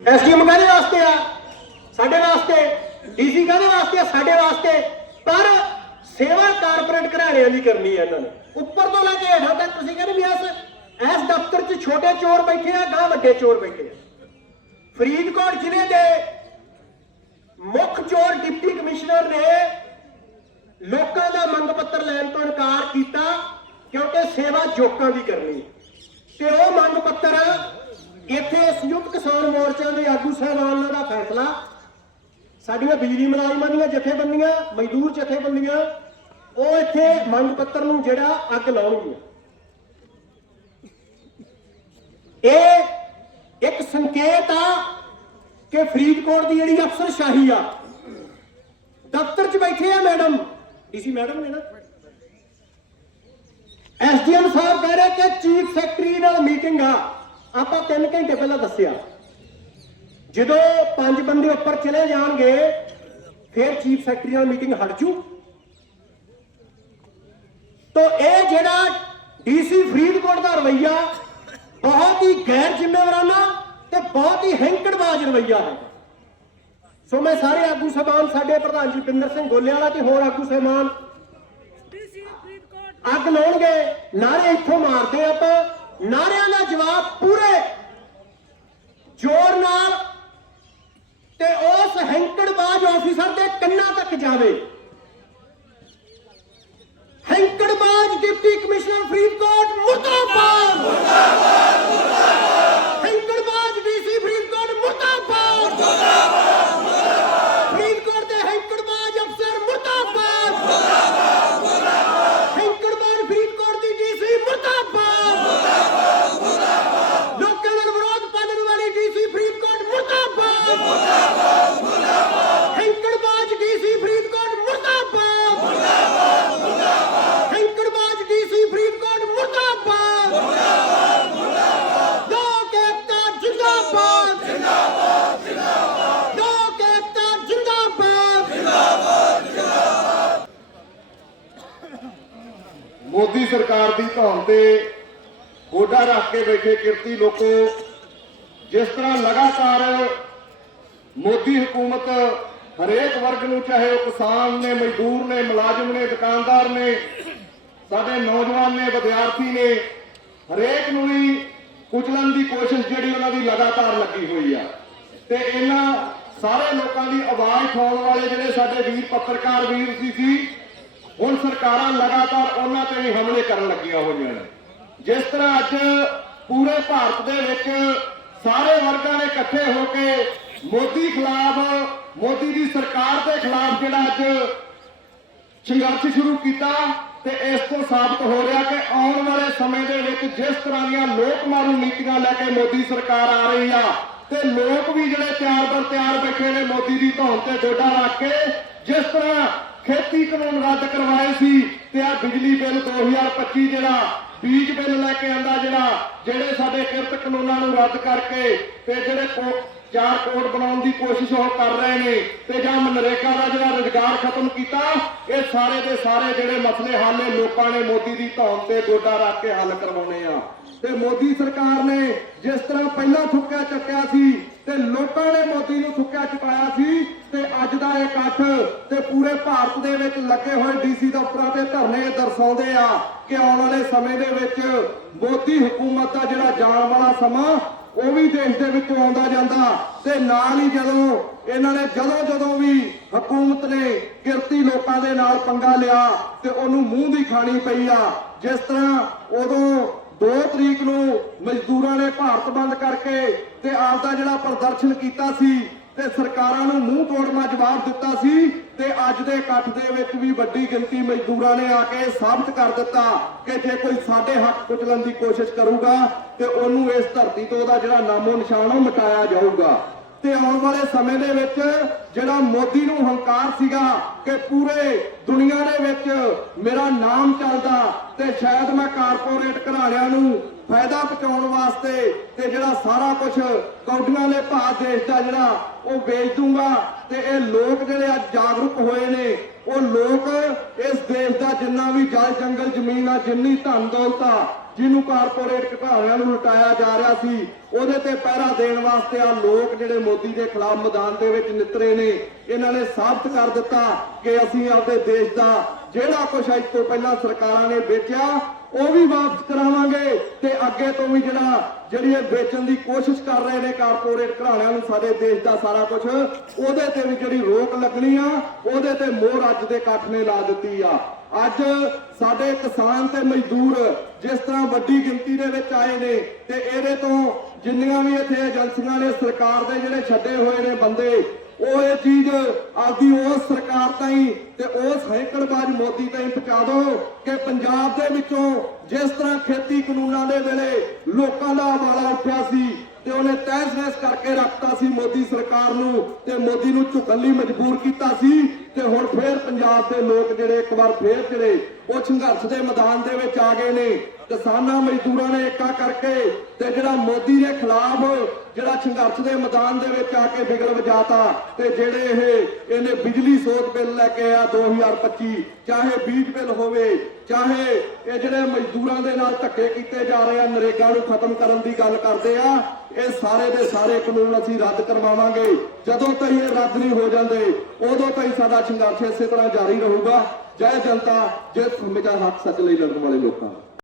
SDM ਕਾਹਦੇ ਵਾਸਤੇ ਆ? ਸਾਡੇ ਵਾਸਤੇ, ਡੀਸੀ ਕਾਹਦੇ ਵਾਸਤੇ ਆ? ਸਾਡੇ ਵਾਸਤੇ। ਪਰ ਸੇਵਾ ਕਾਰਪੋਰੇਟ ਘਰਾਣਿਆਂ ਦੀ ਕਰਨੀ ਹੈ ਇਹਨਾਂ ਨੇ। ਉੱਪਰ ਤੋਂ ਲੈ ਕੇ ਹੇਠਾਂ ਤੱਕ ਤੁਸੀਂ ਕਹਿੰਦੇ ਵੀ ਇਸ ਇਸ ਦਫ਼ਤਰ 'ਚ ਛੋਟੇ ਚੋਰ ਬੈਠੇ ਆ ਗਾਂ ਵੱਡੇ ਚੋਰ ਬੈਠੇ ਆ। ਫਰੀਦਕੋਟ ਜ਼ਿਲ੍ਹੇ ਦੇ ਮੁੱਖ ਚੋਰ ਡਿਪਟੀ ਕਮਿਸ਼ਨਰ ਨੇ ਲੋਕਾਂ ਦਾ ਮੰਗ ਪੱਤਰ ਲੈਣ ਤੋਂ ਇਨਕਾਰ ਕੀਤਾ ਕਿਉਂਕਿ ਸੇਵਾ ਜੋਕਾਂ ਦੀ ਕਰਨੀ। ਤੇ ਉਹ ਮੰਗ ਪੱਤਰ ਇੱਥੇ ਸੰਯੁਕਤ ਕਿਸਾਨ ਮੋਰਚਾ ਦੇ ਆਗੂ ਸਾਹਿਬਾਨਾਂ ਦਾ ਫੈਸਲਾ। ਸਾਡੀਆਂ ਬਿਜਲੀ ਮੁਲਾਜ਼ਮਾਂ ਦੀਆਂ ਜਥੇਬੰਦੀਆਂ, ਮਜ਼ਦੂਰ ਜਥੇਬੰਦੀਆਂ, ਉਹ ਇੱਥੇ ਮੰਗ ਪੱਤਰ ਨੂੰ ਜਿਹੜਾ ਅੱਗ ਲਾਉਣਗੀਆਂ। ਇਹ ਇੱਕ ਸੰਕੇਤ ਆ ਕਿ ਫਰੀਦਕੋਟ ਦੀ ਜਿਹੜੀ ਅਫਸਰਸ਼ਾਹੀ ਆ, ਦਫ਼ਤਰ 'ਚ ਬੈਠੇ ਆ ਮੈਡਮ। ਡੀਸੀ ਮੈਡਮ ਨੇ ਨਾ। ਐਸਡੀਐਮ ਸਾਹਿਬ ਕਹਿ ਰਹੇ ਕਿ ਚੀਫ ਸੈਕਟਰੀ ਨਾਲ ਮੀਟਿੰਗ ਆ। ਆਪਾਂ 3 ਘੰਟੇ ਪਹਿਲਾਂ ਦੱਸਿਆ। ਜਦੋਂ ਪੰਜ ਬੰਦੇ ਉੱਪਰ ਚਲੇ ਜਾਣਗੇ, ਫਿਰ ਚੀਫ ਸੈਕਟਰੀ ਨਾਲ ਮੀਟਿੰਗ ਹਟ ਜੂ। ਤੋ ਇਹ ਜਿਹੜਾ ਡੀਸੀ ਫਰੀਦਕੋਟ ਦਾ ਰਵਈਆ, ਬਹੁਤ ਹੀ ਗੈਰ ਜ਼ਿੰਮੇਵਾਰਾਨਾ ਤੇ ਬਹੁਤ ਹੀ ਹੈਂਕੜਬਾਜ਼ ਰਵਈਆ ਹੈ। ਸੋ ਮੈਂ ਸਾਰੇ ਆਗੂ ਸਹਿਬਾਨ, ਸਾਡੇ ਪ੍ਰਧਾਨ ਜੀ ਪਿੰਦਰ ਸਿੰਘ ਗੋਲਿਆਲਾ ਤੇ ਹੋਰ ਆਗੂ ਸਹਿਬਾਨ, ਅੱਗ ਲਾਉਣਗੇ, ਨਾਰੇ ਇੱਥੋਂ ਮਾਰਦੇ ਆਪਾਂ। ਨਾਰਿਆਂ ਦਾ ਜਵਾਬ ਪੂਰੇ ਜ਼ੋਰ ਨਾਲ ਤੇ ਉਸ ਹੈਂਕੜਬਾਜ਼ ਆਫੀਸਰ ਦੇ ਕੰਨਾਂ ਤੱਕ ਜਾਵੇ ਹੈਂਕੜਬਾਜ਼ ਡਿਪਟੀ ਕਮਿਸ਼ਨਰ ਫਰੀਦਕੋਟ ਮੁਰਦਾਬਾਦ ਮੁਰਦਾਬਾਦ ਮੁਰਦਾਬਾਦ ਹੈਂਕੜਬਾਜ਼ ਡੀਸੀ ਫਰੀਦਕੋਟ ਮੁਰਦਾਬਾਦ ਮੁਰਦਾਬਾਦ ਫਰੀਦਕੋਟ ਦੇ ਹੈਂਕੜਬਾਜ਼ ਅਫਸਰ ਮੁਰਦਾਬਾਦ ਹੈਂਕੜਬਾਜ਼ ਫਰੀਦਕੋਟ ਦੀ ਡੀਸੀ ਮੁਰਦਾਬਾਦ ਮੁਰਦਾਬਾਦ ਮੁਰਦਾਬਾਦ ਲੋਕਾਂ ਨਾਲ ਵਿਰੋਧ ਪਾਲਣ ਵਾਲੀ ਡੀਸੀ ਫਰੀਦਕੋਟ ਮੁਰਦਾਬਾਦ ਮੁਰਦਾਬਾਦ ਮੁਰਦਾਬਾਦ ਹੈਂਕੜਬਾਜ਼ ਡੀਸੀ ਫਰੀਦਕੋਟ ਮੁਰਦਾਬਾਦ ਮੁਰਦਾਬਾਦ ਮੁਰਦਾਬਾਦ ਹੈਂਕੜਬਾਜ਼ ਡੀਸੀ ਫਰੀਦਕੋਟ ਮੁਰਦਾਬਾਦ ਮੁਰਦਾਬਾਦ ਮੁਰਦਾਬਾਦ ਲੋਕ ਏਕਤਾ ਜਿੰਦਾਬਾਦ ਜਿੰਦਾਬਾਦ ਜਿੰਦਾਬਾਦ ਲੋਕ ਏਕਤਾ ਜਿੰਦਾਬਾਦ ਮੋਦੀ ਸਰਕਾਰ ਦੀ ਧੌਣ ਤੇ ਗੋਡਾ ਰੱਖ ਕੇ ਬੈਠੇ ਕਿਰਤੀ ਲੋਕੋ, ਜਿਸ ਤਰ੍ਹਾਂ ਲਗਾਤਾਰ ਮੋਦੀ ਹਕੂਮਤ ਹਰੇਕ ਵਰਗ ਨੂੰ, ਚਾਹੇ ਉਹ ਕਿਸਾਨ ਨੇ, ਮਜ਼ਦੂਰ ਨੇ, ਮੁਲਾਜ਼ਮ ਨੇ, ਦੁਕਾਨਦਾਰ ਨੇ, ਸਾਡੇ ਨੌਜਵਾਨ ਨੇ, ਵਿਦਿਆਰਥੀ ਨੇ, ਹਰੇਕ ਨੂੰ ਹੀ ਕੁਚਲਣ ਦੀ ਕੋਸ਼ਿਸ਼ ਜਿਹੜੀ ਉਹਨਾਂ ਦੀ ਲਗਾਤਾਰ ਲੱਗੀ ਹੋਈ ਆ। ਤੇ ਇਹਨਾਂ ਸਾਰੇ ਲੋਕਾਂ ਦੀ ਆਵਾਜ਼ ਉਠਾਉਣ ਵਾਲੇ ਜਿਹੜੇ ਸਾਡੇ ਵੀਰ ਪੱਤਰਕਾਰ ਵੀਰ ਸੀ ਸੀ ਹੁਣ ਸਰਕਾਰਾਂ ਲਗਾਤਾਰ ਉਹਨਾਂ ਤੇ ਵੀ ਹਮਲੇ ਕਰਨ ਲੱਗੀਆਂ ਹੋਈਆਂ ਨੇ। ਜਿਸ ਤਰ੍ਹਾਂ ਅੱਜ ਪੂਰੇ ਭਾਰਤ ਦੇ ਵਿੱਚ ਸਾਰੇ ਵਰਗਾਂ ਨੇ ਇਕੱਠੇ ਹੋ ਕੇ ਮੋਦੀ ਖਿਲਾਫ, ਮੋਦੀ ਦੀ ਸਰਕਾਰ ਦੇ ਖਿਲਾਫ ਜਿਹੜਾ ਅੱਜ ਸੰਘਰਸ਼ ਸ਼ੁਰੂ ਕੀਤਾ ਤੇ ਇਸ ਤੋਂ ਸਾਬਤ ਹੋ ਰਿਹਾ ਕਿ ਆਉਣ ਵਾਲੇ ਸਮੇਂ ਦੇ ਵਿੱਚ ਜਿਸ ਤਰ੍ਹਾਂ ਦੀਆਂ ਲੋਕ ਮਾਰੂ ਨੀਤੀਆਂ ਲੈ ਕੇ ਮੋਦੀ ਸਰਕਾਰ ਆ ਰਹੀ ਆ, ਤੇ ਲੋਕ ਵੀ ਜਿਹੜੇ ਤਿਆਰ ਬਰ ਤਿਆਰ ਬੈਠੇ ਨੇ ਮੋਦੀ ਦੀ ਧੌਣ ਤੇ ਡੋਡਾ ਰੱਖ ਕੇ ਜਿਸ ਤਰ੍ਹਾਂ ਖੇਤੀ ਕਾਨੂੰਨ ਰੱਦ ਕਰਵਾਏ ਸੀ ਤੇ ਆ ਬਿਜਲੀ ਬਿੱਲ 2025 ਜਿਹੜਾ ਬੀਜ ਬਿੱਲ ਲੈ ਕੇ ਆਂਦਾ ਜਿਹੜਾ, ਜਿਹੜੇ ਸਾਡੇ ਕਿਰਤ ਕਾਨੂੰਨਾਂ ਨੂੰ ਰੱਦ ਕਰਕੇ ਤੇ ਜਿਹੜੇ ਚਾਰ ਕੋਡ ਬਣਾਉਣ ਦੀ ਕੋਸ਼ਿਸ਼ ਉਹ ਕਰ ਰਹੇ ਨੇ ਤੇ ਜਾਂ ਮਨਰੇਗਾ ਦਾ ਜਿਹੜਾ ਰੁਜ਼ਗਾਰ ਖਤਮ ਕੀਤਾ, ਇਹ ਸਾਰੇ ਦੇ ਸਾਰੇ ਜਿਹੜੇ ਮਸਲੇ ਹੱਲ ਲੋਕਾਂ ਨੇ ਮੋਦੀ ਦੀ ਧੌਣ ਤੇ ਗੋਡਾ ਰੱਖ ਕੇ ਹੱਲ ਕਰਵਾਉਣੇ ਆ। ਤੇ ਮੋਦੀ ਸਰਕਾਰ ਨੇ ਜਿਸ ਤਰ੍ਹਾਂ ਪਹਿਲਾਂ ਥੁੱਕਿਆ ਚੱਕਿਆ ਸੀ ਤੇ ਲੋਕਾਂ ਨੇ ਮੋਦੀ ਨੂੰ ਥੁੱਕਿਆ ਚੁਕਾਇਆ ਸੀ ਤੇ ਅੱਜ ਦਾ ਇਹ ਇਕੱਠ ਤੇ ਪੂਰੇ ਭਾਰਤ ਦੇ ਵਿੱਚ ਲੱਗੇ ਹੋਏ ਡੀਸੀ ਦਫ਼ਤਰਾਂ ਤੇ ਧਰਨੇ ਦਰਸਾਉਂਦੇ ਆ ਕਿ ਆਉਣ ਵਾਲੇ ਸਮੇਂ ਦੇ ਵਿੱਚ ਮੋਦੀ ਹਕੂਮਤ ਦਾ ਜਿਹੜਾ ਜਾਣ ਵਾਲਾ ਸਮਾਂ, ਉਹ ਵੀ ਦੇਸ਼ ਦੇ ਵਿੱਚ ਆਉਂਦਾ ਜਾਂਦਾ ਤੇ ਨਾਲ ਹੀ ਜਦੋਂ ਇਹਨਾਂ ਨੇ ਜਦੋਂ ਜਦੋਂ ਵੀ ਹਕੂਮਤ ਨੇ ਕਿਰਤੀ ਲੋਕਾਂ ਦੇ ਨਾਲ ਪੰਗਾ ਲਿਆ ਤੇ ਉਹਨੂੰ ਮੂੰਹ ਦੀ ਖਾਣੀ ਪਈ ਆ, ਜਿਸ ਤਰ੍ਹਾਂ ਉਦੋਂ 2 ਤਰੀਕ ਨੂੰ ਮਜ਼ਦੂਰਾਂ ਨੇ ਭਾਰਤ ਬੰਦ ਕਰਕੇ ਤੇ ਆਪ ਦਾ ਜਿਹੜਾ ਪ੍ਰਦਰਸ਼ਨ ਕੀਤਾ ਸੀ ਤੇ ਸਰਕਾਰਾਂ ਨੂੰ ਮੂੰਹ ਤੋੜਮਾ ਜਵਾਬ ਦਿੱਤਾ ਸੀ ਤੇ ਅੱਜ ਦੇ ਇਕੱਠ ਦੇ ਵਿੱਚ ਵੀ ਵੱਡੀ ਗਿਣਤੀ ਮਜ਼ਦੂਰਾਂ ਨੇ ਆ ਕੇ ਸਾਬਤ ਕਰ ਦਿੱਤਾ ਕਿ ਜੇ ਕੋਈ ਸਾਡੇ ਹੱਕ ਕੁਚਲਣ ਦੀ ਕੋਸ਼ਿਸ਼ ਕਰੂਗਾ ਤੇ ਉਹਨੂੰ ਇਸ ਧਰਤੀ ਤੋਂ ਉਹਦਾ ਜਿਹੜਾ ਨਾਮੋ ਨਿਸ਼ਾਨ ਉਹ ਮਿਟਾਇਆ ਜਾਊਗਾ। ਤੇ ਆਉਣ ਵਾਲੇ ਸਮੇਂ ਦੇ ਵਿੱਚ ਜਿਹੜਾ ਮੋਦੀ ਨੂੰ ਹੰਕਾਰ ਸੀਗਾ ਕਿ ਪੂਰੇ ਦੁਨੀਆ ਦੇ ਵਿੱਚ ਮੇਰਾ ਨਾਮ ਚੱਲਦਾ ਤੇ ਸ਼ਾਇਦ ਮੈਂ ਕਾਰਪੋਰੇਟ ਘਰਾਣਿਆਂ ਨੂੰ ਫਾਇਦਾ ਪਹੁੰਚਾਉਣ ਵਾਸਤੇ ਤੇ ਜਿਹੜਾ ਸਾਰਾ ਕੁਝ ਕੌਡੀਆਂ ਦੇ ਭਾਅ ਦੇਸ਼ ਦਾ ਜਿਹੜਾ ਉਹ ਵੇਚ ਦੂੰਗਾ ਤੇ ਇਹ ਲੋਕ ਜਿਹੜੇ ਅੱਜ ਜਾਗਰੂਕ ਹੋਏ ਨੇ, ਉਹ ਲੋਕ ਇਸ ਦੇਸ਼ ਦਾ ਜਿੰਨਾ ਵੀ ਜਲ ਜੰਗਲ ਜ਼ਮੀਨ ਆ, ਜਿੰਨੀ ਧਨ ਦੌਲਤ ਆ, ਜਿਹਨੂੰ ਕਾਰਪੋਰੇਟ ਘਟਾਰਿਆਂ ਨੂੰ ਲੁਟਾਇਆ ਜਾ ਰਿਹਾ ਸੀ, ਉਹਦੇ ਤੇ ਪਹਿਰਾ ਦੇਣ ਵਾਸਤੇ ਆ ਲੋਕ ਜਿਹੜੇ ਮੋਦੀ ਦੇ ਖਿਲਾਫ ਮੈਦਾਨ ਦੇ ਵਿੱਚ ਨਿਤਰੇ ਨੇ, ਇਹਨਾਂ ਨੇ ਸਾਬਤ ਕਰ ਦਿੱਤਾ ਕਿ ਅਸੀਂ ਆਪਦੇ ਦੇਸ਼ ਦਾ ਜਿਹੜਾ ਕੁਝ ਅੱਜ ਤੋਂ ਪਹਿਲਾਂ ਸਰਕਾਰਾਂ ਨੇ ਵੇਚਿਆ ਉਹ ਵੀ ਵਾਪਸ ਕਰਾਵਾਂਗੇ ਤੇ ਅੱਗੇ ਤੋਂ ਵੀ ਜਿਹੜਾ ਜਿਹੜੀ ਇਹ ਵੇਚਣ ਦੀ ਕੋਸ਼ਿਸ਼ ਕਰ ਰਹੇ ਨੇ ਕਾਰਪੋਰੇਟ ਘਰਾਣਿਆਂ ਨੂੰ ਸਾਡੇ ਦੇਸ਼ ਦਾ ਸਾਰਾ ਕੁਝ ਉਹਦੇ ਤੇ ਵੀ ਜਿਹੜੀ ਰੋਕ ਲੱਗਣੀ ਆ, ਉਹਦੇ ਤੇ ਮੋਹਰ ਅੱਜ ਦੇ ਇਕੱਠ ਨੇ ਲਾ ਦਿੱਤੀ ਆ। ਅੱਜ ਸਾਡੇ ਕਿਸਾਨ ਤੇ ਮਜ਼ਦੂਰ ਜਿਸ ਤਰ੍ਹਾਂ ਵੱਡੀ ਗਿਣਤੀ ਦੇ ਵਿੱਚ ਆਏ ਨੇ ਤੇ ਇਹਦੇ ਤੋਂ ਜਿੰਨੀਆਂ ਵੀ ਇੱਥੇ ਏਜੰਸੀਆਂ ਨੇ, ਸਰਕਾਰ ਦੇ ਜਿਹੜੇ ਛੱਡੇ ਹੋਏ ਨੇ ਬੰਦੇ ਉਹ ਇਹ ਚੀਜ਼ ਆਪਦੀ ਉਸ ਸਰਕਾਰ ਤਾਈਂ ਤੇ ਉਸ ਹੈਂਕੜਬਾਜ਼ ਮੋਦੀ ਤਾਈਂ ਪਹੁੰਚਾ ਦਿਓ ਕਿ ਪੰਜਾਬ ਦੇ ਵਿੱਚੋਂ ਜਿਸ ਤਰ੍ਹਾਂ ਖੇਤੀ ਕਾਨੂੰਨਾਂ ਦੇ ਵੇਲੇ ਲੋਕਾਂ ਦਾ ਵਾਲਾ ਉੱਠਿਆ ਸੀ ਤੇ ਉਹਨੇ ਤਹਿਸ ਨਹਿਸ ਕਰਕੇ ਰੱਖਤਾ ਸੀ ਮੋਦੀ ਸਰਕਾਰ ਨੂੰ ਤੇ ਮੋਦੀ ਨੂੰ ਝੁਕਣ ਲਈ ਮਜਬੂਰ ਕੀਤਾ ਸੀ ਫੇਰ ਦੇ ਲੋਕ ਜਿਹੜੇ ਇੱਕ ਵਾਰ ਫੇਰ ਜਿਹੜੇ ਉਹ ਸੰਘਰਸ਼ ਦੇ ਮੈਦਾਨ ਦੇ ਵਿੱਚ ਆ ਗਏ ਨੇ, ਕਿਸਾਨਾਂ, ਮਜ਼ਦੂਰਾਂ ਨੇ ਏਕਾ ਕਰਕੇ ਤੇ ਜਿਹੜਾ ਮੋਦੀ ਦੇ ਖਿਲਾਫ ਜਿਹੜਾ ਸੰਘਰਸ਼ ਦੇ ਮੈਦਾਨ ਦੇ ਵਿੱਚ ਆ ਕੇ ਬਿਗਲ ਵਜਾਤਾ ਤੇ ਜਿਹੜੇ ਇਹ ਇਹਨੇ ਬਿਜਲੀ ਸੋਧ ਬਿੱਲ ਲੈ ਕੇ ਆ 2025 ਚਾਹੇ ਬੀਜ ਬਿੱਲ ਹੋਵੇ, ਚਾਹੇ ਇਹ ਜਿਹੜੇ ਮਜ਼ਦੂਰਾਂ ਦੇ ਨਾਲ ਧੱਕੇ ਕੀਤੇ ਜਾ ਰਹੇ ਆ, ਨਰੇਗਾ ਨੂੰ ਖਤਮ ਕਰਨ ਦੀ ਗੱਲ ਕਰਦੇ ਆ ਇਹ ਸਾਰੇ ਦੇ ਸਾਰੇ ਕਾਨੂੰਨ ਅਸੀਂ ਰੱਦ ਕਰਵਾਵਾਂਗੇ। ਜਦੋਂ ਤੱਕ ਇਹ ਰੱਦ ਨਹੀਂ ਹੋ ਜਾਂਦੇ, ਉਦੋਂ ਤੱਕ ਸਾਡਾ ਸੰਘਰਸ਼ ਇਸੇ ਤਰ੍ਹਾਂ ਜਾਰੀ ਰਹੂਗਾ। ਜੈ ਜਨਤਾ, ਜੈ ਹਮੇਸ਼ਾ ਹੱਕ ਸੱਚ ਲਈ ਲੜਨ ਵਾਲੇ ਲੋਕਾਂ